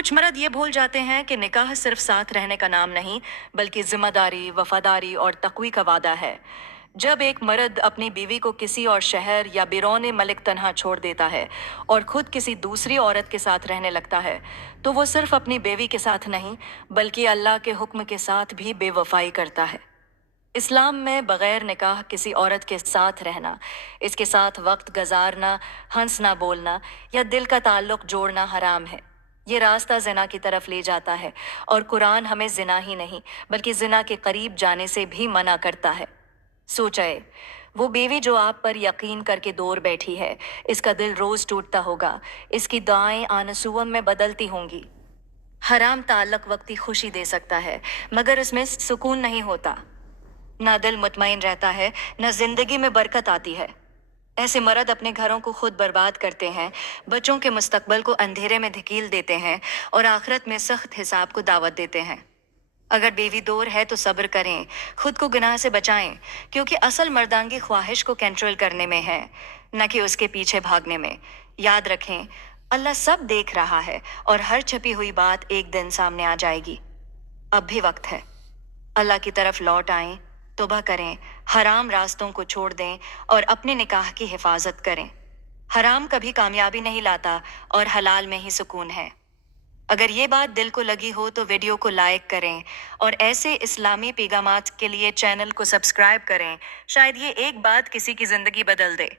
कुछ मर्द ये भूल जाते हैं कि निकाह सिर्फ साथ रहने का नाम नहीं, बल्कि जिम्मेदारी, वफादारी और तक़वी का वादा है। जब एक मर्द अपनी बीवी को किसी और शहर या बिरौने मलिक तन्हा छोड़ देता है और खुद किसी दूसरी औरत के साथ रहने लगता है, तो वो सिर्फ अपनी बीवी के साथ नहीं, बल्कि अल्लाह के हुक्म के साथ भी बेवफाई करता है। इस्लाम में बगैर निकाह किसी औरत के साथ रहना, इसके साथ वक्त गुजारना, हंसना बोलना या दिल का ताल्लुक जोड़ना हराम है। ये रास्ता जिना की तरफ ले जाता है, और कुरान हमें जिना ही नहीं बल्कि जिना के करीब जाने से भी मना करता है। सोचिए, वो बीवी जो आप पर यकीन करके दूर बैठी है, इसका दिल रोज टूटता होगा, इसकी दुआएं आंसुओं में बदलती होंगी। हराम ताल्लुक वक्ती खुशी दे सकता है, मगर इसमें सुकून नहीं होता। ना दिल मुतमईन रहता है, ना जिंदगी में बरकत आती है। ऐसे मर्द अपने घरों को खुद बर्बाद करते हैं, बच्चों के मुस्तकबल को अंधेरे में धकेल देते हैं और आखिरत में सख्त हिसाब को दावत देते हैं। अगर बीवी दूर है तो सब्र करें, खुद को गुनाह से बचाएं, क्योंकि असल मर्दांगी ख्वाहिश को कंट्रोल करने में है, न कि उसके पीछे भागने में। याद रखें, अल्लाह सब देख रहा है और हर छुपी हुई बात एक दिन सामने आ जाएगी। अब भी वक्त है। अल्लाह की तरफ लौट आएं, तौबा करें, हराम रास्तों को छोड़ दें और अपने निकाह की हिफाजत करें। हराम कभी कामयाबी नहीं लाता और हलाल में ही सुकून है। अगर ये बात दिल को लगी हो तो वीडियो को लाइक करें और ऐसे इस्लामी पैगामात के लिए चैनल को सब्सक्राइब करें। शायद ये एक बात किसी की जिंदगी बदल दे।